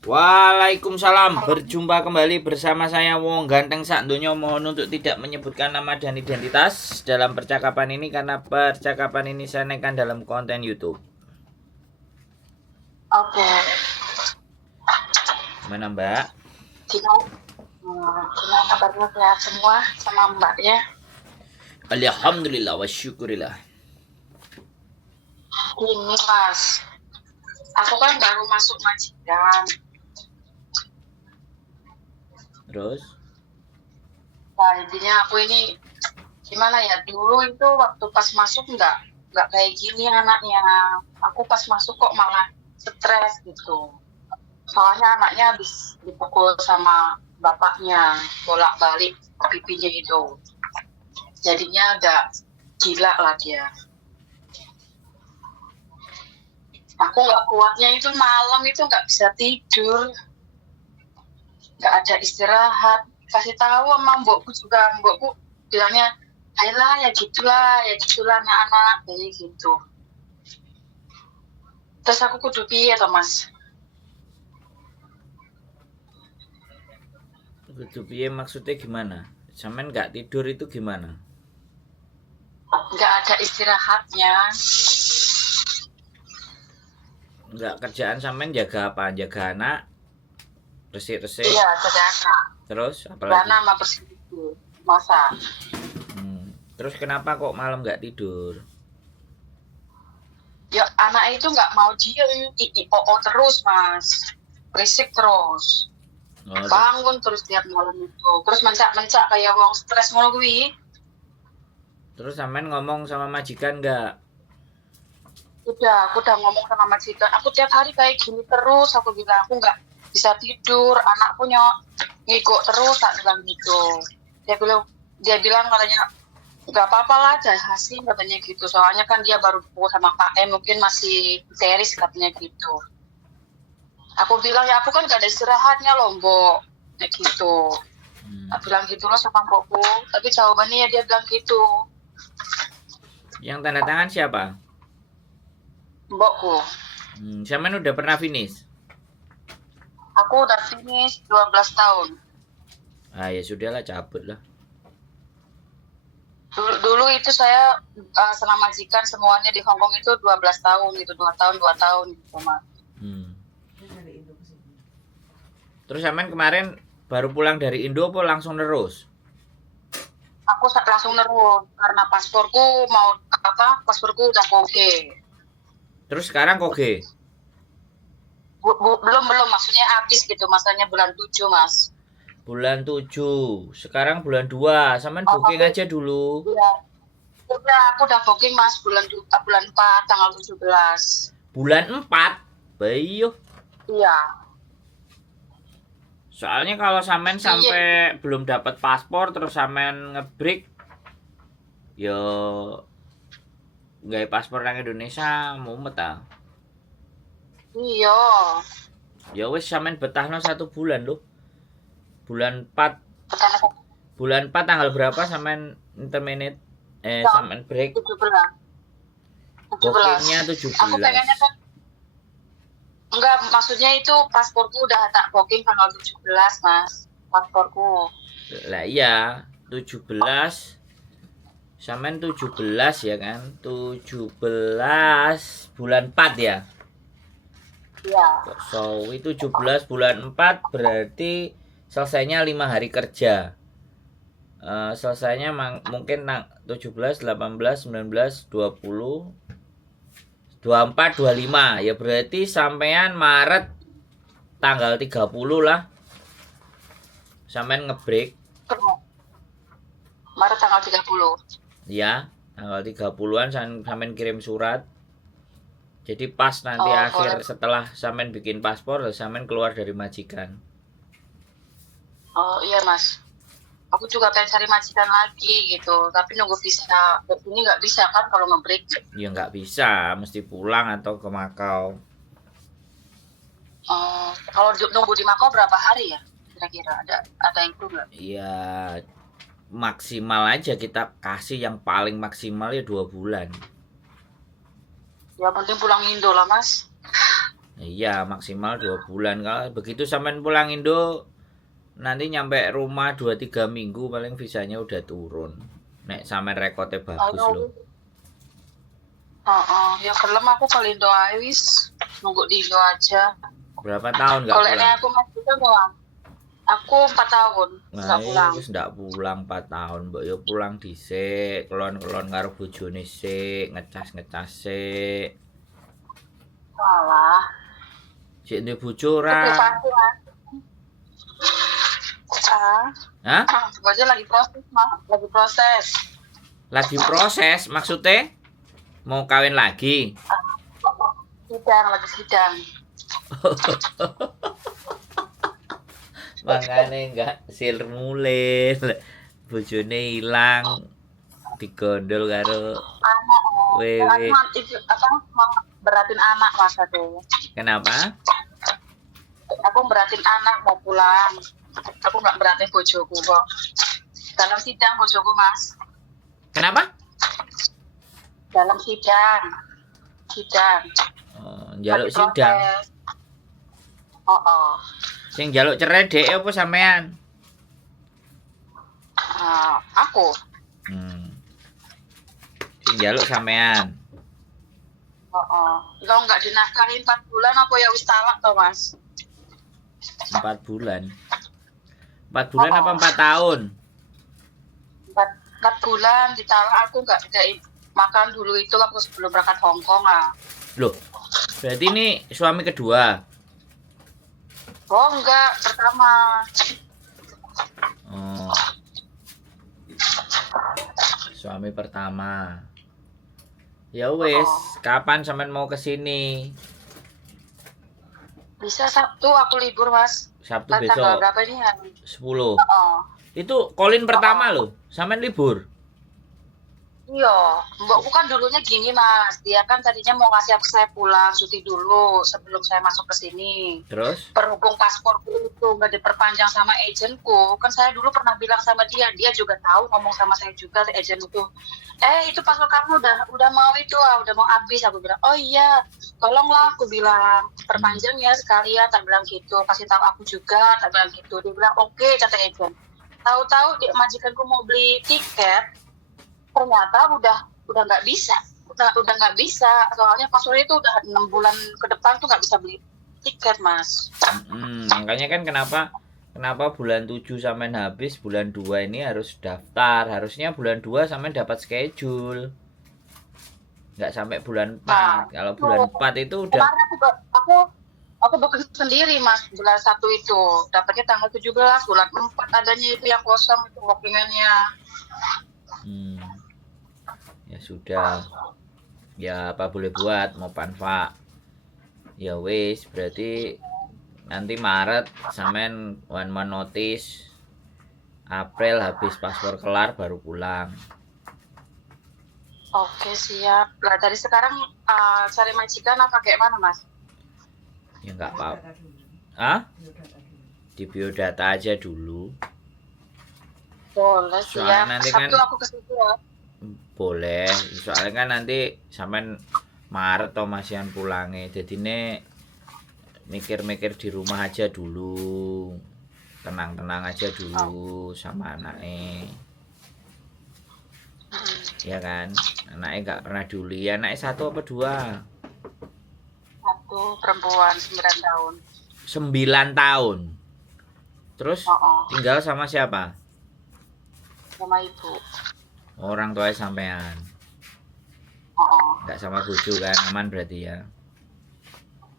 Waalaikumsalam. Berjumpa kembali bersama saya Wong Ganteng Sak Donya. Mohon untuk tidak menyebutkan nama dan identitas dalam percakapan ini karena percakapan ini saya naikkan dalam konten YouTube. Oke. Gimana Mbak? Gimana kabarnya, sehat semua sama Mbaknya? Alhamdulillah wa syukurillah. Ini Mas, aku kan baru masuk majikan. Terus? Nah intinya aku ini gimana ya, dulu itu waktu pas masuk nggak kayak gini anaknya. Aku pas masuk kok malah stres gitu. Soalnya anaknya habis dipukul sama bapaknya, bolak-balik pipinya itu. Jadinya agak gila lah dia. Aku nggak kuatnya itu malam itu nggak bisa tidur, nggak ada istirahat. Kasih tahu sama mbokku juga, mbokku bilangnya, ayolah ya gitulah anak-anak kayak gitu. Terus aku kudu piye toh Mas? Kudu piye maksudnya gimana? Sampean nggak tidur itu gimana? Nggak ada istirahatnya. Nggak kerjaan sampean jaga apa? Jaga anak? Resik-resik? Iya, jaga anak. Terus apalagi? Karena sama bersih itu, masa. Terus kenapa kok malam nggak tidur? Ya anak itu nggak mau diem, oo terus Mas, berisik terus. Bangun terus tiap malam itu, terus mencak-mencak kayak wong stres ngono kuwi. Terus sampean ngomong sama majikan nggak? Aku udah ngomong sama majikan, aku tiap hari kayak gini terus, aku bilang aku nggak bisa tidur, anak punya ngigok terus, tak bilang gitu. Dia bilang katanya nggak apa-apa lah, jahasin katanya gitu, soalnya kan dia baru dipukul sama Pak M, mungkin masih teris katanya gitu. Aku bilang ya aku kan gak ada istirahatnya loh Mbok, kayak gitu. Aku bilang gitu loh sama Mbokku, tapi jawabannya ya dia bilang gitu. Yang tanda tangan siapa? Mbokku. Sampean udah pernah finish? Aku udah finish 12 tahun. Ah ya sudahlah, cabut lah. Dulu itu saya sama majikan semuanya di Hongkong itu 12 tahun gitu, 2 tahun gitu Mas. Terus sampean kemarin baru pulang dari Indo apa langsung terus? Aku langsung nerus karena pasporku udah oke. Terus sekarang koge? Belum maksudnya habis gitu, masanya bulan 7 Mas. Bulan 7, sekarang bulan 2, sampean booking aja dulu. Iya. Udah, aku udah booking Mas bulan 4 tanggal 17. Bulan 4? Bayo. Iya. Soalnya kalau sampean sampai belum dapat paspor terus sampean ngebreak, yo nggak paspor nang Indonesia mumet ah. Iya. Ya wis sampean betahno 1 bulan loh. Bulan 4. Bulan 4 tanggal berapa sampean interminate? Sampean break? 17. Bookingnya 17. Aku pengennya kan enggak, maksudnya itu pasporku udah tak booking tanggal 17 Mas, pasporku. Lah iya, 17. Sampean 17 ya kan? 17 bulan 4 ya? Iya. So, itu 17 bulan 4 berarti selesainya 5 hari kerja. Selesainya mungkin 17, 18, 19, 20, 24, 25. Ya berarti sampean Maret tanggal 30 lah. Sampean ngebreak. Maret tanggal 30. Ya, tanggal 30-an sampean kirim surat. Jadi pas nanti akhir setelah sampean bikin paspor, sampean keluar dari majikan. Oh iya Mas. Aku juga pengen cari majikan lagi gitu, tapi nunggu visa ini nggak bisa kan kalau ngebreak? Ya nggak bisa, mesti pulang atau ke Makau. Kalau nunggu di Makau berapa hari ya? Kira-kira ada yang itu nggak? Ya maksimal aja kita kasih, yang paling maksimal ya 2 bulan. Ya penting pulang Indo lah Mas. Iya, maksimal 2 bulan. Kalau begitu sampean pulang Indo, nanti nyampe rumah 2-3 minggu paling visanya udah turun. Nek sampean rekodnya bagus Ayo, loh. ya gelem aku ke Indo ae wis. Nunggu di Indo aja. Berapa tahun nggak Kalau ini pulang? aku masih kan doang. Aku 4 tahun Nah, nggak pulang. wis ndak pulang 4 tahun, mbok yo pulang dhisik, kelon-kelon karo bojone sik, ngecas-ngecas sik. Malah, Sik duwe bojo itu ora? privasi mas. Hah? Aja lagi proses mas, lagi proses. Lagi proses maksudnya? Mau kawin lagi? Lagi sidang. Makanya enggak silmulin. Bojone ilang digondol karo Anak, wewe. itu apa? Beratin anak mas aku. Kenapa? Aku beratin anak mau pulang. Aku nggak beratin bojoku kok. Dalam sidang bojoku mas. Kenapa? Dalam sidang. Oh, njaluk Lagi sidang. proses. Oh. Sing njaluk cerai dhek apa sampean? Aku. Sing njaluk sampean. Kalau nggak dinafkahi 4 bulan aku ya wis talak toh mas. 4 bulan. 4 bulan apa 4 tahun? 4 bulan ditalak aku nggak makan dulu itu waktu sebelum berangkat Hongkong Loh, berarti ini suami kedua. Oh enggak, pertama. Oh. Suami pertama. Ya wes, kapan sampean mau ke sini? Bisa Sabtu aku libur mas. Sabtu Tanggal besok berapa ini ya? 10. Itu Colin pertama loh. Sampean libur. Iya, mbakku kan dulunya gini mas, dia kan tadinya mau ngasih aku saya pulang cuti dulu sebelum saya masuk ke sini. Terus? Berhubung pasporku itu nggak diperpanjang sama agentku, kan saya dulu pernah bilang sama dia juga tahu ngomong sama saya juga agent itu. Itu paspor kamu udah mau itu, udah mau habis. Aku bilang, oh iya, tolonglah aku bilang perpanjang ya sekalian, tak bilang gitu, kasih tahu aku juga, tak bilang gitu. Dia bilang oke, kata agent. Tahu-tahu majikanku mau beli tiket. Ternyata udah nggak bisa, udah nggak bisa, soalnya paspornya itu udah 6 bulan ke depan tuh nggak bisa beli tiket mas. Makanya kan kenapa bulan 7 sampean habis, bulan 2 ini harus daftar. Harusnya bulan 2 sampean dapat schedule. Nggak sampai bulan 4. Kalau bulan 4 itu udah. Kemarin aku bekerja sendiri mas, bulan 1 itu dapatnya tanggal 17, bulan 4 adanya itu yang kosong itu bookingannya. Ya sudah, ya apa boleh buat, mau panfa ya wis, berarti nanti Maret sampean 1 month notice, April habis paspor kelar baru pulang. Oke siap. Lah dari sekarang cari majikan apa kayak mana mas? Ya nggak apa-apa. Di biodata aja dulu. Boleh siap. Nanti Sabtu kan aku ke situ ya. boleh, soalnya kan nanti sampean Maret atau masihan pulangnya, jadi ini mikir-mikir di rumah aja dulu, tenang-tenang aja dulu sama anaknya, ya kan? Anaknya nggak pernah duli. Anaknya 1 apa 2? 1 perempuan 9 tahun. 9 tahun. Terus tinggal sama siapa? Sama ibu. Orang tua sampean. Nggak sama bojo kan? Aman berarti ya?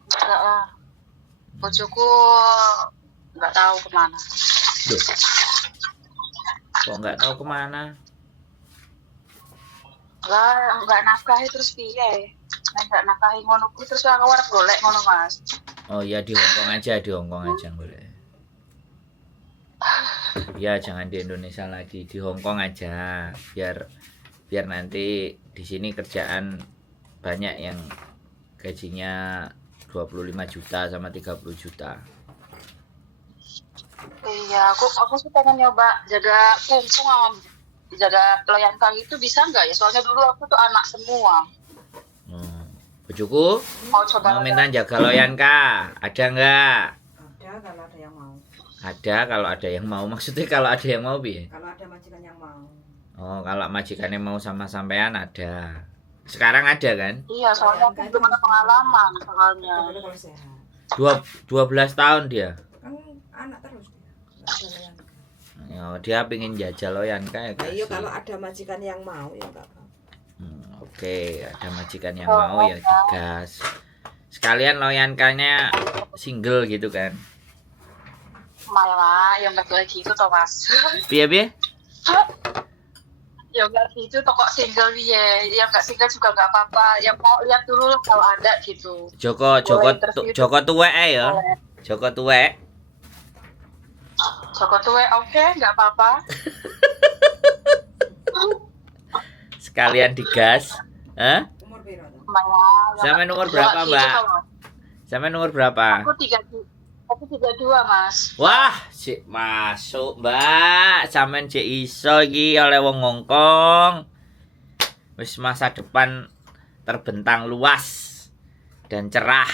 Enggak lah. Bojoku nggak tahu kemana. Duh. Kok nggak tahu kemana? Nggak nafkahi terus piye? Nggak nafkahi ngono ku terus aku arep golek ngono mas. Oh ya, di Hongkong aja boleh. Ya jangan di Indonesia lagi, di Hongkong aja, biar nanti di sini kerjaan banyak yang gajinya 25 juta sama 30 juta. Iya, aku sih pengen nyoba jaga kungfu sama jaga loyang kang itu bisa nggak ya? Soalnya dulu aku tuh anak semua. Bojoku Mau coba mau minta jaga loyan kah? Ada enggak? Ada kalau ada yang mau. Ada kalau ada yang mau. Maksudnya kalau ada yang mau piye? Kalau ada majikan yang mau. Oh, kalau majikannya mau sama sampean ada. Sekarang ada kan? Iya, soalnya aku belum ada pengalaman soalnya. Kita boleh kalau sehat. 12 tahun dia. Kan anak terus dia. Nggak ada yang. Ya, dia pengen jajal loyan kayak Nah, iya kalau ada majikan yang mau ya enggak apa. Oke, ada majikan yang mau ya digas. Sekalian loyankannya single gitu kan. Malah, yang nggak boleh gitu toh mas. Piye? Ya nggak gitu, toko single ya. Yang nggak single juga nggak apa-apa. Yang mau lihat dulu lah kalau ada gitu. Joko tuwek ae ya. Boleh. Joko tuwek. Joko tuwe, oke, nggak apa-apa. Sekalian digas. Hah? Umur piro tuh? Malah. Sampai nomor berapa, Mbak? Sampai nomor berapa? Aku 32 mas. Wah, sik masuk, Mbak. Sampean cek iso iki oleh wong Hongkong. Wis masa depan terbentang luas dan cerah.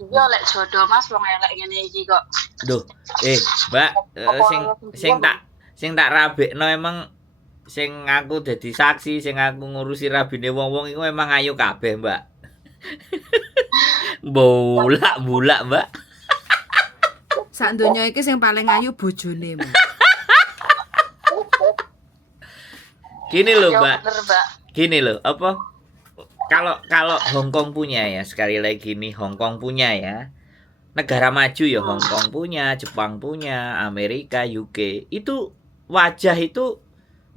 Iya oleh jodoh mas, wong elek ngene iki kok. Duh, Mbak, sing tak rabekno emang sing aku dadi saksi, sing aku ngurusi rabine wong-wong iku emang ayu kabeh, Mbak. Bulak, Mbak. Sak donya iki sing paling ayu bojone, Mbak. Gini loh, Ya Mbak. bener mbak. Gini loh, apa? Kalau Hongkong punya ya, sekali lagi nih Hongkong punya ya. Negara maju ya, Hongkong punya, Jepang punya, Amerika, UK. Itu wajah itu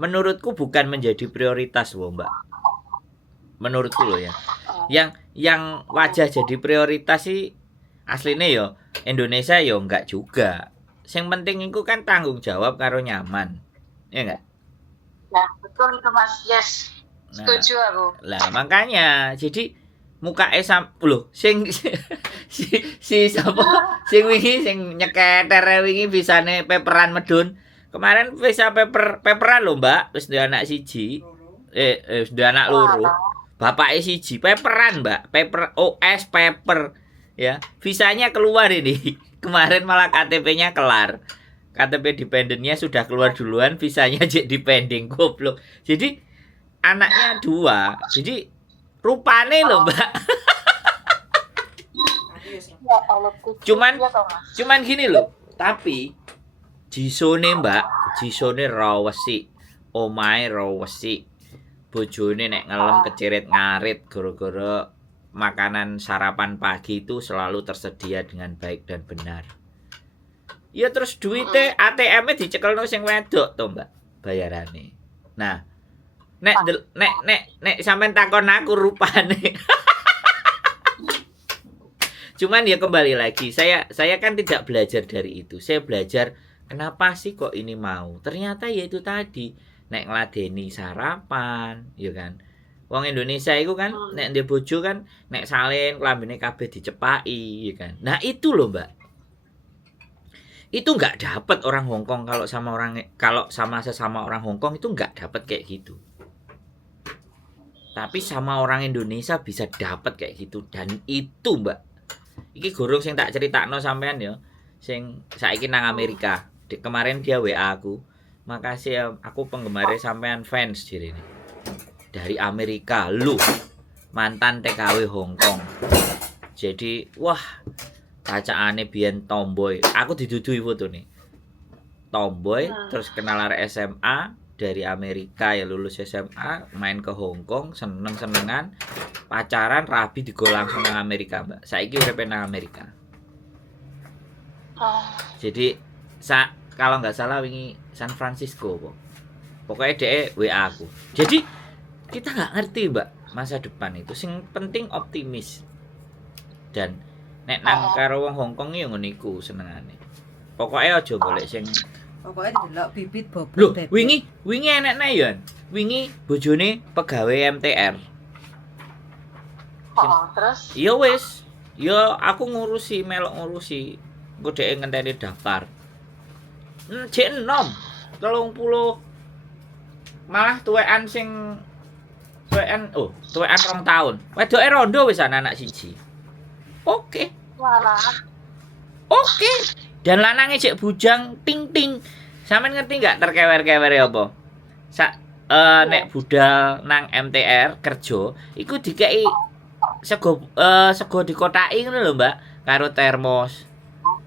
menurutku bukan menjadi prioritas loh, Mbak. Menurutku loh ya. Yang wajah jadi prioritas sih aslinya ya Indonesia ya enggak juga. Yang penting itu kan tanggung jawab karo nyaman. Ya enggak? Ya betul itu mas, yes. Nah, Setuju aku. lah makanya jadi muka loh sing si sapa sing wingi sing nyeketer wingi bisane peperan medun. Kemarin bisa peperan lho, Mbak. Wis duwe anak siji. Wis duwe anak loro. Bapake siji peperan, Mbak. Paper OS paper ya. Visanya keluar ini. Kemarin malah KTP-nya kelar. KTP dependennya sudah keluar duluan, visanya jadi depending goblok. Jadi anaknya 2. Jadi rupane lho, Mbak. Ya Allah. Cuman gini loh. Tapi jisone, Mbak, jisone ra wesi. Omahe ra wesi. Bojone nek ngelem keceret ngarit gara-gara makanan sarapan pagi itu selalu tersedia dengan baik dan benar. Ya terus duitnya ATM-nya dicekelno sing wedok to, Mbak, bayarane. Nah, nek sampean takon aku rupane. Cuman ya kembali lagi, saya kan tidak belajar dari itu. Saya belajar kenapa sih kok ini mau. Ternyata ya itu tadi, nek ngladeni sarapan, ya kan. Wong Indonesia itu kan nek ndek bojo kan nek salin klambine kabeh dicepaki, ya kan. Nah, itu loh, Mbak. Itu nggak dapat orang Hongkong kalau sama sesama orang Hongkong itu nggak dapat kayak gitu. Tapi sama orang Indonesia bisa dapat kayak gitu, dan itu, Mbak. Iki gurung sing tak critakno sampean ya. Sing saiki nang Amerika. Kemarin dia WA aku. Makasih ya, aku penggemar sampean fans direne. Dari Amerika, lu mantan TKW Hongkong. Jadi, wah, kacaane biyen tomboy. Aku didudui foto nih. Tomboy terus kenal arek SMA dari Amerika ya, lulus SMA main ke Hongkong, seneng-senengan, pacaran rabi digo langsung nang Amerika, Mbak. Saiki urepe nang Amerika. Jadi kalau nggak salah wingi San Francisco kok. Pokoknya dia WA aku. Jadi kita nggak ngerti, Mbak, masa depan itu. Sing penting optimis. Dan nek nang karo wong Hongkong yo ngono iku senengane. Pokoke aja golek sing Pokoke delok bibit bobot. lho, wingi enek nayon. Wingi bojone pegawai MTR. Terus? Ya wis. Ya aku melok ngurusi. Engko dhek ngenteni daftar. Jek enom 30 malah tuwekan sing tuwekan 2 tahun. Wedoke rondo wis anak siji. Oke. Walah. Oke. Dan lanange cek bujang ting ting. Sampeyan ngerti nggak terkewer-kewer apa? Nek budal nang MTR kerja, iku dikei sego dikotaki ngono lho, Mbak, karo termos,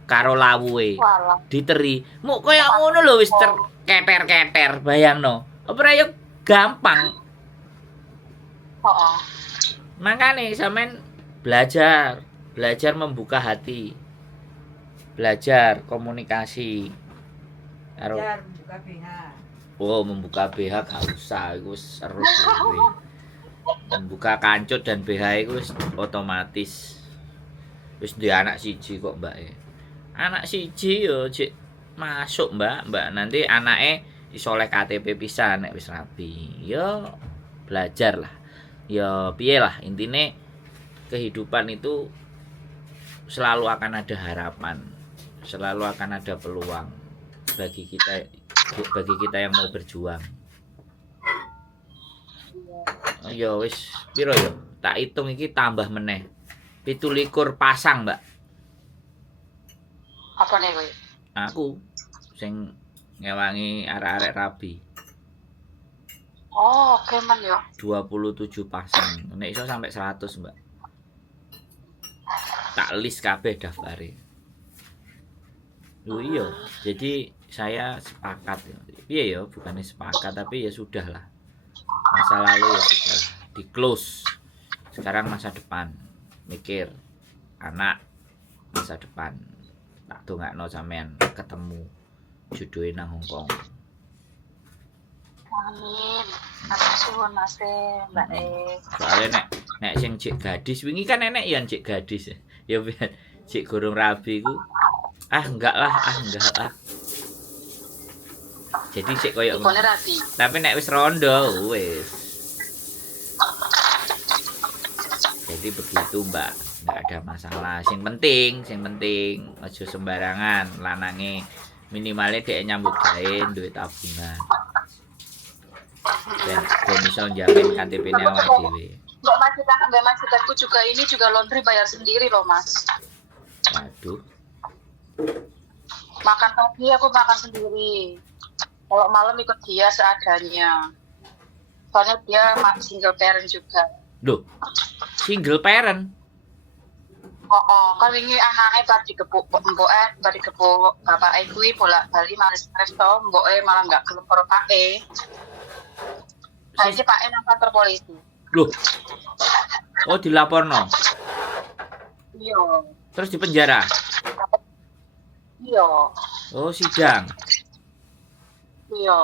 karo lawuhe. Walah. Diteri. Muk kaya ngono lho wis keter-keter, bayangno. Apa yo gampang. Heeh. Makane sampean belajar membuka hati. Belajar komunikasi. Karo buka BH. oh, membuka BH gak usah, iku wis seru dhewe. Membuka kancut dan BH iku wis otomatis. Wis duwe anak siji kok, Mbak. Anak siji yo cek masuk, Mbak. Nanti anake iso oleh KTP pisan nek wis rabi. Yo belajar lah. Yo piye lah, intine kehidupan itu selalu akan ada harapan. Selalu akan ada peluang bagi kita yang mau berjuang. Yo wis piro yo? Tak hitung iki tambah meneh. 17 pasang, Mbak. Apa nih kowe? Aku sing ngewangi arek-arek rabi. Oh, kemen yo. 27 pasang. Nek iso sampai 100, Mbak. Tak list kabeh daftare. Loh iya, jadi saya sepakat ya. Iya ya, bukannya sepakat tapi ya sudahlah. Masa lalu ya sudah di close. Sekarang masa depan. Mikir anak masa depan. Tak dongakno sampean ketemu jodohe nang Hongkong. Amin. Matur suwun Mas Mbak Soalnya nek sing cek gadis wingi kan enek ya cek gadis. Ya cek gorong rabi ku. Enggak lah. Jadi cek koyo Ikone rapi. tapi nek wis rondo wis. Jadi begitu, Mbak. Enggak ada masalah. Sing penting aja sembarangan lanange minimalnya dhek nyambut gawe duit tabungan. Dan iso jamin KTP-ne awake dhewe. Mbak majikanku juga ini juga laundry bayar sendiri loh, Mas. Waduh. Makan pagi aku makan sendiri. Kalau malam ikut dia seadanya. Soalnya dia single parent juga. Loh. Single parent. Kan wingi anake bar digepuk bapake kuwi bolak-balik malah stres to, mboke malah enggak gelem karo pake. Saiki pake nang kantor polisi. Loh. Oh, dilaporno. Iya. Terus di penjara. Iya. Oh, sidang. Iya.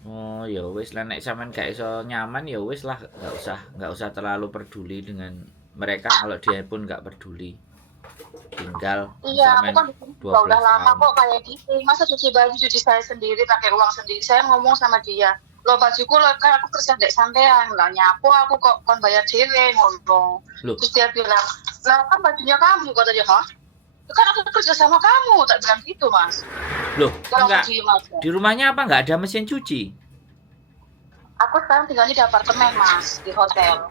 Oh, ya wis lah nek sampean gak iso nyaman ya wis lah, enggak usah terlalu peduli dengan mereka kalau dia pun enggak peduli. Tinggal Iya, aku sampean kan di sini juga 12 udah lama tahun. kok kayak gitu. Masa cuci baju cuci saya sendiri pakai uang sendiri. Saya ngomong sama dia, "Lo bajuku lo kan aku kerja ndek sampean, lah nyapu aku kok kon bayar dhewe ngono." Loh. Terus dia bilang, "Lah kan bajunya kamu." Kata dia, "Hah? Kan aku kerja sama kamu." Tak bilang gitu, Mas. Loh, Kalau enggak. diem aja. Di rumahnya apa enggak ada mesin cuci? Aku sekarang tinggalnya di apartemen, Mas, di hotel.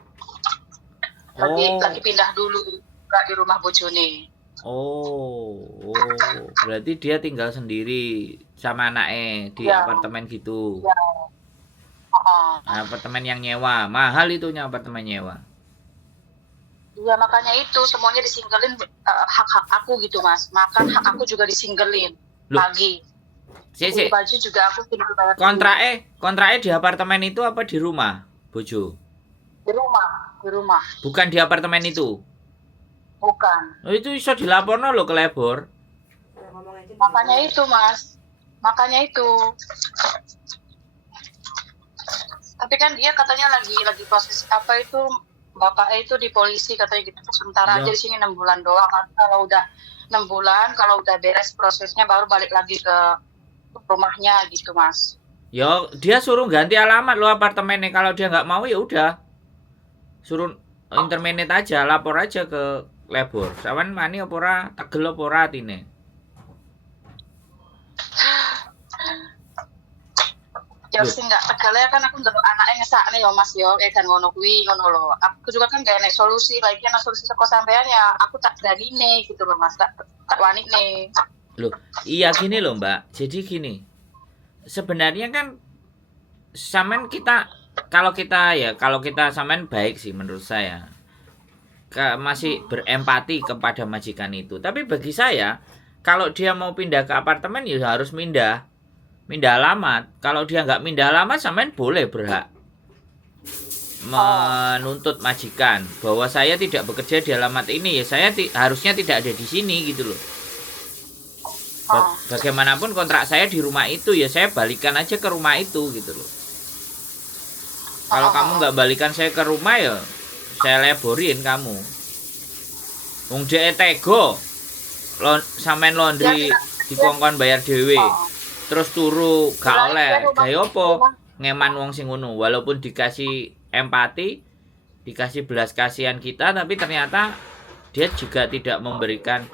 Lagi pindah dulu di rumah bojone. Oh, berarti dia tinggal sendiri sama anaknya di Ya. apartemen gitu. Ya. Apartemen yang nyewa, mahal itunya apartemen nyewa. Iya, makanya itu semuanya disinggelin hak-hak aku gitu, Mas. Makan hak aku juga disinggelin. Loh. Pagi. Sik. Baju juga aku tinggal bayar. Kontraknya di apartemen itu apa di rumah, Bojo? Di rumah. Bukan di apartemen itu. Bukan. Oh, itu iso dilaporno lho ke Lebor. Makanya itu, Mas. Makanya itu. Tapi kan dia katanya lagi proses apa itu, bapaknya itu di polisi katanya gitu. Sementara Ya. aja di sini 6 bulan doang. Kalau udah 6 bulan, kalau udah beres prosesnya baru balik lagi ke rumahnya gitu, Mas. Ya, dia suruh ganti alamat lo apartemennya. Kalau dia nggak mau ya udah. Suruh interminate aja, lapor aja ke Lebor. Sawan mani apa ora, tegel apa ora atine. Ya Ya Loh, sing gak tegale kan aku ndelok anake ngesakne ya Mas yo, kan ngono kuwi ngono lho. Aku juga kan gak enek solusi, lagi ana solusi saka sampean ya aku tak berani gitu loh Mas, tak wani nih. loh, iya gini loh Mbak. Jadi gini, sebenarnya kan sampean kita kalau kita sampean baik sih menurut saya. Masih berempati kepada majikan itu. Tapi bagi saya, kalau dia mau pindah ke apartemen ya harus pindah alamat. Kalau dia nggak pindah alamat, sampean boleh berhak menuntut majikan bahwa saya tidak bekerja di alamat ini, ya saya harusnya tidak ada di sini gitu loh. Bagaimanapun kontrak saya di rumah itu, ya saya balikan aja ke rumah itu gitu loh. Kalau kamu nggak balikan saya ke rumah, ya saya leborin kamu. Wong dhek tego sampean laundry dikongkon bayar dhewe. Terus turu gak oleh. Gawe apa? Ngeman wong sing ngono. Walaupun dikasih empati, dikasih belas kasihan kita, tapi ternyata dia juga tidak memberikan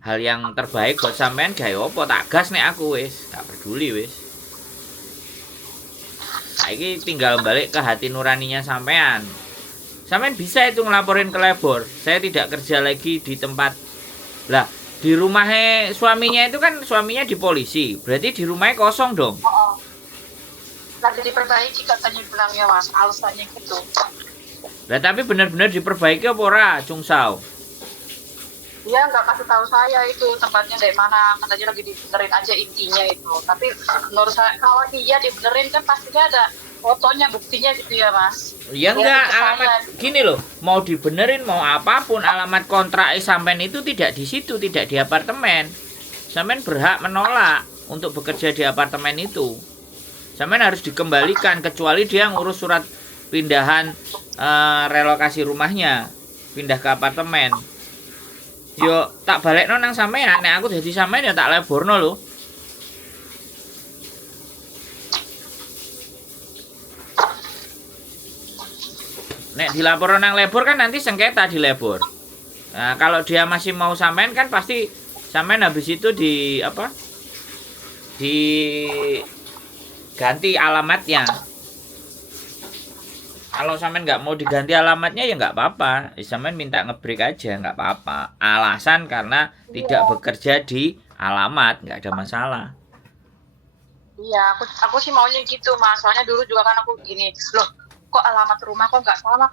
hal yang terbaik buat sampean. Gawe apa? Tak gas nek aku wis, gak peduli wis. Saiki tinggal balik ke hati nuraninya sampean. Sampean bisa itu ngelaporin ke labor. Saya tidak kerja lagi di tempat. Lah, di rumahnya suaminya itu kan suaminya di polisi. Berarti di rumahnya kosong dong. Lagi diperbaiki katanya bilangnya Mas, alasannya gitu. Lah tapi benar-benar diperbaiki apa ora, Cungsau? Dia nggak kasih tahu saya itu tempatnya dari mana, katanya lagi dibenerin aja intinya itu. Tapi menurut saya kalau iya dibenerin kan pastinya ada fotonya, buktinya gitu ya Mas. Ya enggak, alamat gini loh, mau dibenerin mau apapun, alamat kontrak sampean itu tidak di situ, tidak di apartemen. Sampean berhak menolak untuk bekerja di apartemen itu. Sampean harus dikembalikan kecuali dia ngurus surat pindahan relokasi rumahnya, pindah ke apartemen. Yo tak balekno nang sampean, nek aku dadi sampean ya tak leborno lho. Nek dilapor nang lebor kan nanti sengketa di lebor. Nah, kalau dia masih mau sampean kan pasti sampean habis itu di apa? Di ganti alamatnya. Kalau sampean nggak mau diganti alamatnya ya nggak apa-apa. Sampean minta ngebreak aja nggak apa-apa. Alasan karena tidak bekerja di alamat, nggak ada masalah. Iya, aku sih maunya gitu Mas. Soalnya dulu juga kan aku gini, loh kok alamat rumah kok nggak sama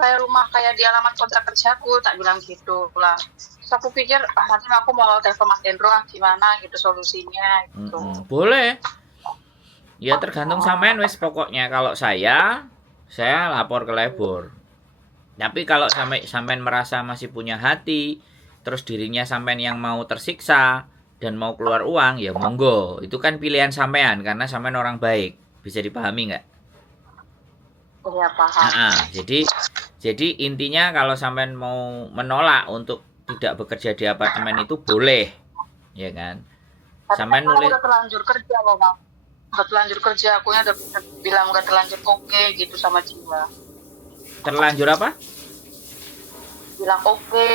kayak di alamat kontrak kerjaku, tak bilang gitu lah. Terus aku pikir nanti aku mau telepon Mas Hendro gimana gitu solusinya gitu. Boleh. Ya tergantung sampean wes pokoknya. Kalau saya lapor ke labor. Tapi kalau sampean merasa masih punya hati, terus dirinya sampean yang mau tersiksa dan mau keluar uang, ya monggo. Itu kan pilihan sampean karena sampean orang baik. Bisa dipahami nggak? Iya paham. Jadi intinya kalau sampean mau menolak untuk tidak bekerja di apartemen itu boleh, ya kan? Sampean nulis. Udah terlanjur kerja loh Bang. Udah terlanjur kerja, aku udah bilang udah terlanjur oke gitu sama dia. Terlanjur apa? Bilang oke,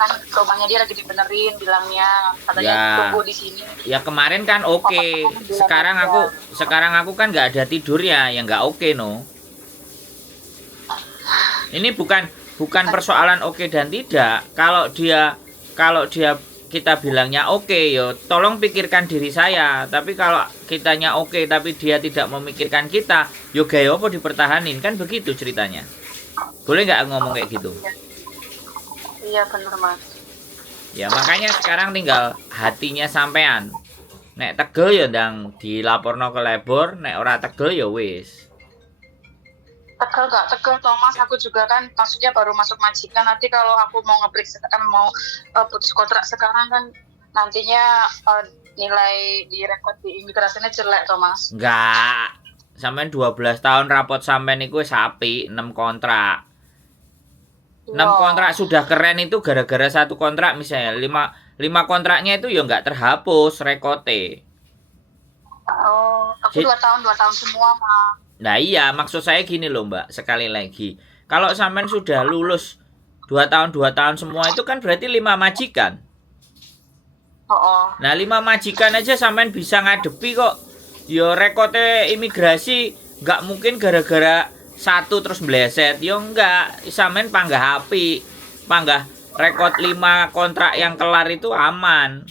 kan rumahnya dia lagi dibenerin bilangnya, katanya Ya. tunggu di sini. Ya kemarin kan oke. Sekarang aku kan nggak ada tidur ya nggak oke no. Ini bukan persoalan oke dan tidak. Kalau dia kita bilangnya oke, yo tolong pikirkan diri saya. Tapi kalau kitanya oke tapi dia tidak memikirkan kita, yo gaya apa dipertahanin, kan begitu ceritanya. Boleh nggak ngomong kayak gitu? Iya bener Mas. Ya makanya sekarang tinggal hatinya sampean. Nek tegel ya ndang dilaporno ke labor, nek ora tegel ya wis. Tegel nggak tegel Thomas, aku juga kan maksudnya baru masuk majikan, nanti kalau aku mau ngebreak sekarang mau putus kontrak sekarang kan nantinya nilai di rekod di imigrasinya jelek Thomas. Enggak. Sampean 12 tahun rapot sampean iku wis apik, 6 kontrak. 6 kontrak sudah keren itu gara-gara satu kontrak misalnya 5 kontraknya itu ya nggak terhapus rekote. Oh, aku 2 tahun semua mah. Nah iya, maksud saya gini loh Mbak, sekali lagi. Kalau sampean sudah lulus 2 tahun semua itu kan berarti 5 majikan. Oh. Nah 5 majikan aja sampean bisa ngadepi kok. Yo rekote imigrasi Nggak mungkin gara-gara satu terus bleset. Yo enggak, sampean panggah api. Panggah rekod 5 kontrak yang kelar itu aman.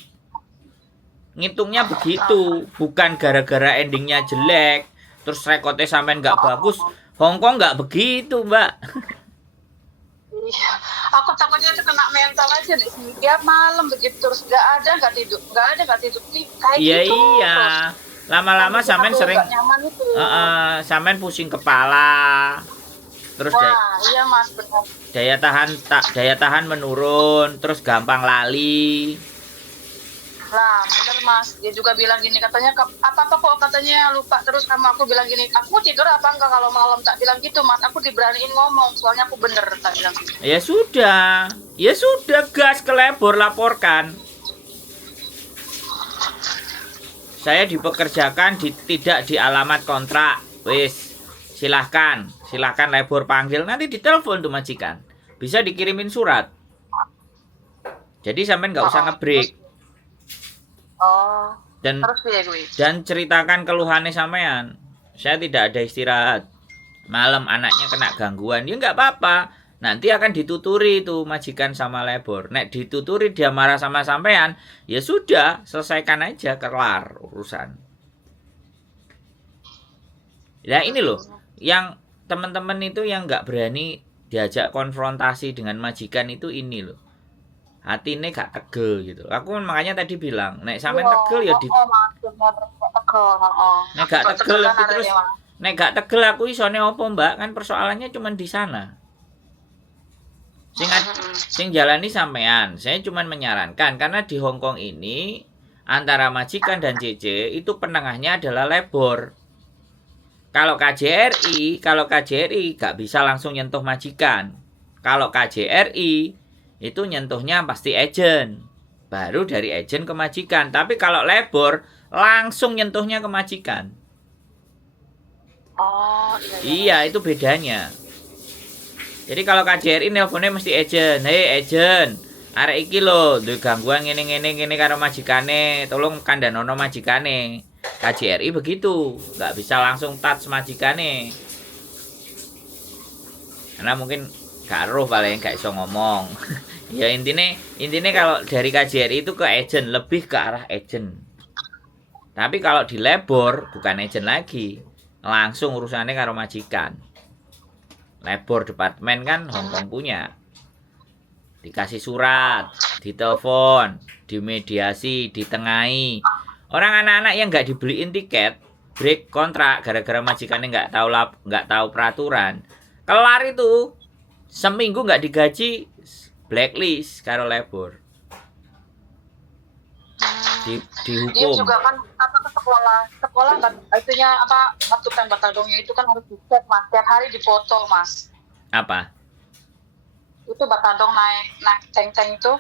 Ngitungnya begitu, bukan gara-gara endingnya jelek terus rekodnya sampean nggak bagus. Hongkong nggak begitu, Mbak. Iya, aku takutnya itu kena mental aja deh. Tiap malam begitu terus nggak tidur kayak Iya gitu. iya. Lama-lama Terus sampean aku sering nggak nyaman itu. sampean pusing kepala. Terus Wah, iya Mas benar. daya tahan menurun, terus gampang lali. Lah, bener Mas. Dia juga bilang gini katanya apa kok katanya lupa terus sama aku bilang gini. Aku tidur apa enggak kalau malam tak bilang gitu Mas. Aku diberaniin ngomong soalnya aku bener tak bilang gitu. Ya sudah gas ke labor laporkan. Saya dipekerjakan tidak di alamat kontrak. Wis, silahkan labor panggil, nanti ditelepon tuh majikan. Bisa dikirimin surat. Jadi sampean nggak usah ngebreak. Oh, Dan terus ya gue. dan ceritakan keluhannya sampean. Saya tidak ada istirahat. Malam anaknya kena gangguan, ya nggak apa-apa. Nanti akan dituturi tuh majikan sama labor. Nek dituturi dia marah sama sampean, ya sudah, selesaikan aja, kelar urusan. Ya ini loh, yang teman-teman itu yang nggak berani diajak konfrontasi dengan majikan itu ini loh. Hati ini gak tegel gitu. Aku makanya tadi bilang, nek sampean tegel ya di nek gak tegel lebih terus nek gak tegel aku isone apa, Mbak? Kan persoalannya cuma di sana. Sing jalani sampean. Saya cuma menyarankan karena di Hongkong ini antara majikan dan CC itu penengahnya adalah labor. Kalau KJRI gak bisa langsung nyentuh majikan. Kalau KJRI itu nyentuhnya pasti agent. Baru dari agent ke majikan. Tapi kalau labor langsung nyentuhnya ke majikan. Oh, Iya, itu bedanya. Jadi kalau KJRI nelponnya mesti agent. Hei agent, arek iki lho duwe gangguan ngene karo majikane, tolong kandhanono majikane. KJRI begitu, nggak bisa langsung touch majikane. Karena mungkin gak roh paling gak iso ngomong. Ya intinya kalau dari KJRI itu ke agent, lebih ke arah agent. Tapi kalau di labor bukan agent lagi, langsung urusannya karo majikan. Labor departemen kan Hongkong punya. Dikasih surat, ditelepon, dimediasi, ditengahi. Orang anak-anak yang nggak dibeliin tiket, break kontrak gara-gara majikannya nggak tahu peraturan, kelar itu seminggu nggak digaji, blacklist karo labor. Dihukum. Dia juga kan ke sekolah kan itunya apa waktu batadongnya itu kan harus dicek Mas, tiap hari dipoto Mas. Apa? Itu batadong naik ceng-ceng itu.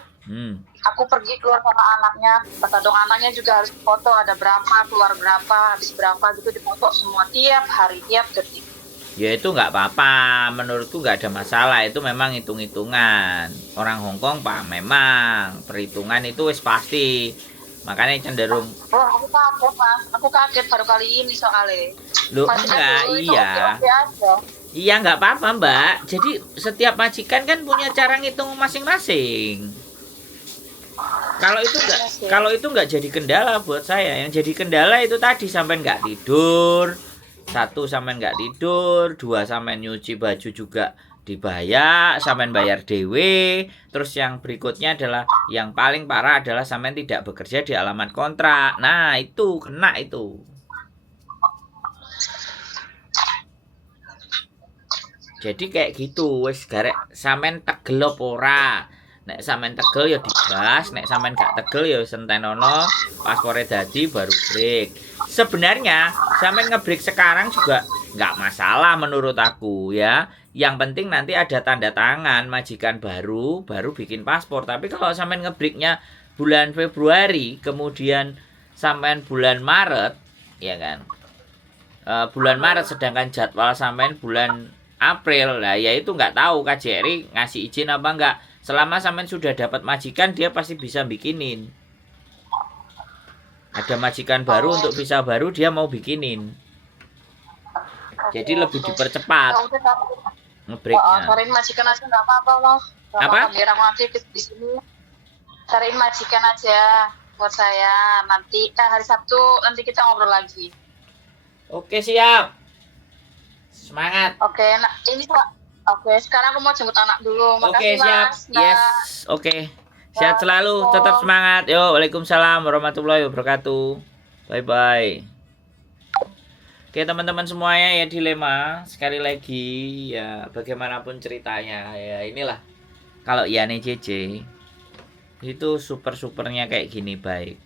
Aku pergi keluar sama anaknya, batadong anaknya juga harus dipoto, ada berapa, keluar berapa, habis berapa gitu dipoto semua tiap hari, tiap detik. Ya itu nggak apa-apa, menurutku nggak ada masalah, itu memang hitung-hitungan. Orang Hongkong Pak, memang perhitungan itu wis pasti. Makanya cenderung. Oh, aku kaget Mas, aku kaget baru kali ini soalnya. Loh enggak, iya. Iya nggak apa-apa Mbak. Jadi setiap majikan kan punya cara ngitung masing-masing. Kalau itu nggak jadi kendala buat saya. Yang jadi kendala itu tadi sampai nggak tidur. 1 sampai nggak tidur, 2 sampai nyuci baju juga dibayar, sampai bayar dewe. Terus yang berikutnya adalah yang paling parah adalah sampai tidak bekerja di alamat kontrak. Nah itu kena itu. Jadi kayak gitu, wis garek sampean tegel apa ora. Nek sampean tegel ya digas, nek sampean gak tegel ya sentenono paspore dadi baru break. Sebenarnya sampean ngebreak sekarang juga nggak masalah menurut aku ya. Yang penting nanti ada tanda tangan majikan baru bikin paspor. Tapi kalau sampean ngebreaknya bulan Februari, kemudian sampean bulan Maret, ya kan? Bulan Maret sedangkan jadwal sampean bulan April, lah ya itu nggak tahu KJRI ngasih izin apa enggak. Selama sampean sudah dapat majikan, dia pasti bisa bikinin. Ada majikan baru untuk visa baru, dia mau bikinin. Jadi Oke, lebih oke. dipercepat Ya udah kamu. ngebreaknya. Cariin majikan aja nggak apa-apa loh. Nggak Apa? apa-apa biar aku nanti di sini. Cariin majikan aja buat saya. Nanti hari Sabtu nanti kita ngobrol lagi. Oke, siap. Semangat. Oke, nah ini Pak. Oke, sekarang aku mau jemput anak dulu. Oke, Makasih siap. Mas. Yes. Oke. Sehat selalu, tetap semangat. Yo, waalaikumsalam warahmatullahi wabarakatuh. Bye bye. Oke teman-teman semuanya, ya dilema sekali lagi ya, bagaimanapun ceritanya ya, inilah kalau Yane JJ itu super-supernya kayak gini baik.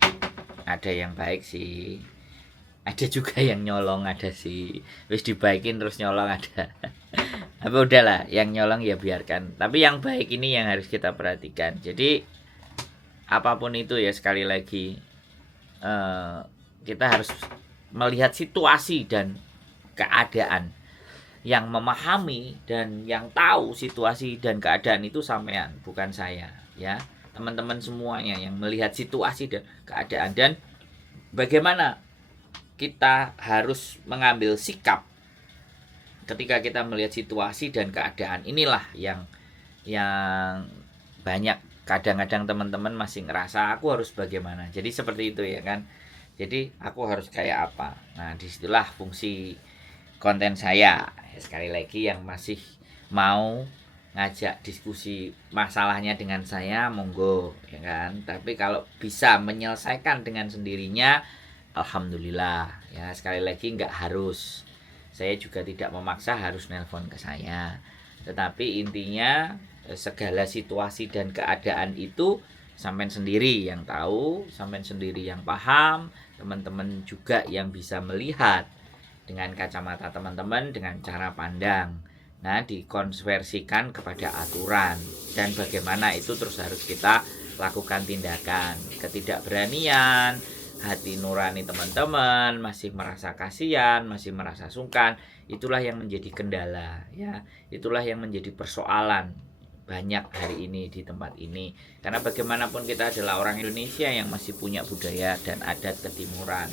Ada yang baik sih, ada juga yang nyolong, ada sih wis dibaikin terus nyolong ada. Tapi udahlah, yang nyolong ya biarkan, tapi yang baik ini yang harus kita perhatikan. Jadi apapun itu ya, sekali lagi kita harus melihat situasi dan keadaan. Yang memahami dan yang tahu situasi dan keadaan itu sampean, bukan saya ya. Teman-teman semuanya yang melihat situasi dan keadaan, dan bagaimana kita harus mengambil sikap ketika kita melihat situasi dan keadaan. Inilah yang banyak kadang-kadang teman-teman masih ngerasa aku harus bagaimana. Jadi seperti itu ya kan. Jadi aku harus kayak apa. Nah, disitulah fungsi konten saya. Sekali lagi yang masih mau ngajak diskusi masalahnya dengan saya, monggo ya kan. Tapi kalau bisa menyelesaikan dengan sendirinya, alhamdulillah ya. Sekali lagi nggak harus. Saya juga tidak memaksa harus nelpon ke saya. Tetapi intinya segala situasi dan keadaan itu sampean sendiri yang tahu, sampean sendiri yang paham, teman-teman juga yang bisa melihat dengan kacamata teman-teman, dengan cara pandang. Nah, dikonversikan kepada aturan, dan bagaimana itu terus harus kita lakukan tindakan. Ketidakberanian, hati nurani teman-teman masih merasa kasihan, masih merasa sungkan, itulah yang menjadi kendala ya. Itulah yang menjadi persoalan banyak hari ini di tempat ini, karena bagaimanapun kita adalah orang Indonesia yang masih punya budaya dan adat ketimuran,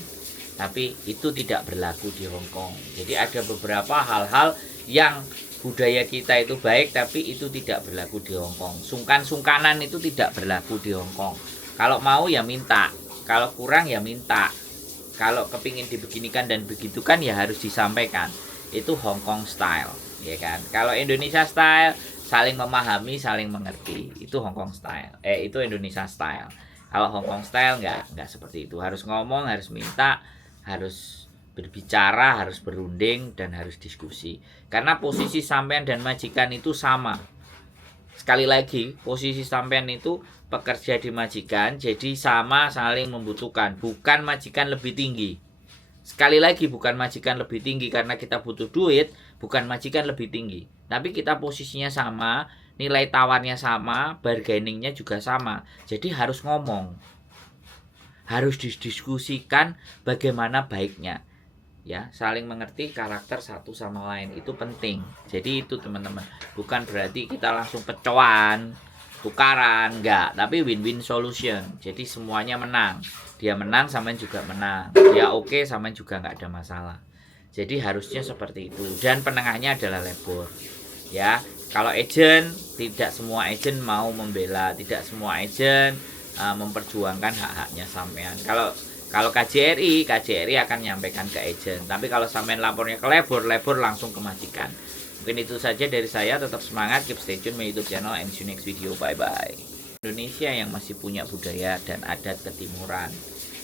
tapi itu tidak berlaku di Hong Kong. Jadi ada beberapa hal-hal yang budaya kita itu baik, tapi itu tidak berlaku di Hong Kong. Sungkan-sungkanan itu tidak berlaku di Hong Kong. Kalau mau ya minta, kalau kurang ya minta, kalau kepingin dibeginikan dan begitukan ya harus disampaikan. Itu Hong Kong style ya kan. Kalau Indonesia style, saling memahami, saling mengerti, itu Hong Kong style. Itu Indonesia style. Kalau Hong Kong style nggak seperti itu. Harus ngomong, harus minta, harus berbicara, harus berunding, dan harus diskusi. Karena posisi sampean dan majikan itu sama. Sekali lagi, posisi sampean itu pekerja di majikan, jadi sama, saling membutuhkan. Bukan majikan lebih tinggi. Sekali lagi, bukan majikan lebih tinggi karena kita butuh duit, bukan majikan lebih tinggi. Tapi kita posisinya sama, nilai tawarnya sama, bargainingnya juga sama. Jadi harus ngomong, harus didiskusikan bagaimana baiknya ya, saling mengerti karakter satu sama lain, itu penting. Jadi itu teman-teman, bukan berarti kita langsung pecoan, tukaran, enggak, tapi win-win solution. Jadi semuanya menang, dia menang, sampean juga menang, dia oke, sampean juga nggak ada masalah. Jadi harusnya seperti itu, dan penengahnya adalah labor ya. Kalau agent, tidak semua agent mau membela, tidak semua agent memperjuangkan hak-haknya sampean. Kalau KJRI akan menyampaikan ke agent, tapi kalau sampean lapornya ke labor langsung ke majikan. Mungkin itu saja dari saya. Tetap semangat, keep stay tune my YouTube channel, and see you next video. Bye bye. Indonesia yang masih punya budaya dan adat ketimuran,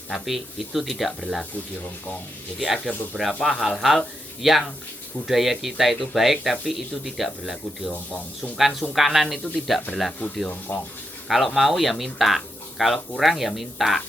tapi itu tidak berlaku di Hong Kong. Jadi ada beberapa hal-hal yang budaya kita itu baik, tapi itu tidak berlaku di Hong Kong. Sungkan-sungkanan itu tidak berlaku di Hong Kong. Kalau mau ya minta, kalau kurang ya minta,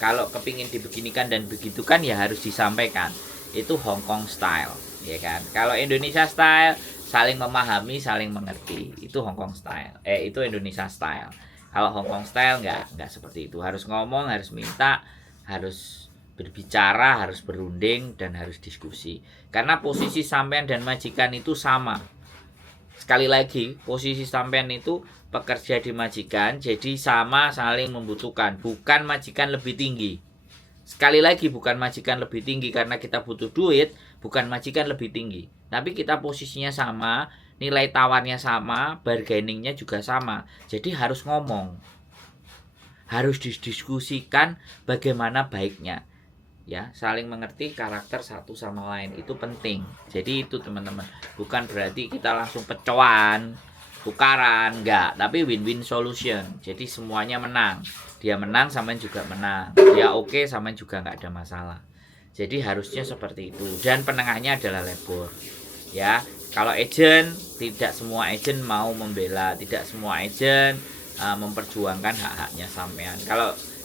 kalau kepingin dibeginikan dan begitukan ya harus disampaikan. Itu Hong Kong style ya kan. Kalau Indonesia style, saling memahami, saling mengerti, itu Hong Kong style. Itu Indonesia style. Kalau Hong Kong style nggak seperti itu. Harus ngomong, harus minta, harus berbicara, harus berunding, dan harus diskusi. Karena posisi sampean dan majikan itu sama. Sekali lagi, posisi sampean itu pekerja di majikan, jadi sama, saling membutuhkan. Bukan majikan lebih tinggi. Sekali lagi bukan majikan lebih tinggi karena kita butuh duit, bukan majikan lebih tinggi. Tapi kita posisinya sama, nilai tawarnya sama, bargainingnya juga sama. Jadi harus ngomong. Harus didiskusikan bagaimana baiknya. Ya, saling mengerti karakter satu sama lain itu penting. Jadi itu teman-teman, bukan berarti kita langsung pecoan, tukaran, enggak, tapi win-win solution. Jadi semuanya menang. Dia menang, sampean juga menang. Dia oke, sampean juga nggak ada masalah. Jadi harusnya seperti itu. Dan penengahnya adalah labor. Ya, kalau agent, tidak semua agent mau membela, tidak semua agent memperjuangkan hak-haknya sampean.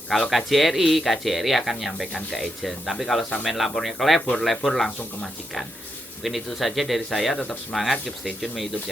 Kalau KJRI akan menyampaikan ke agent. Tapi kalau sampean lapornya ke labor langsung ke majikan. Mungkin itu saja dari saya. Tetap semangat, keep stay tune, YouTube channel.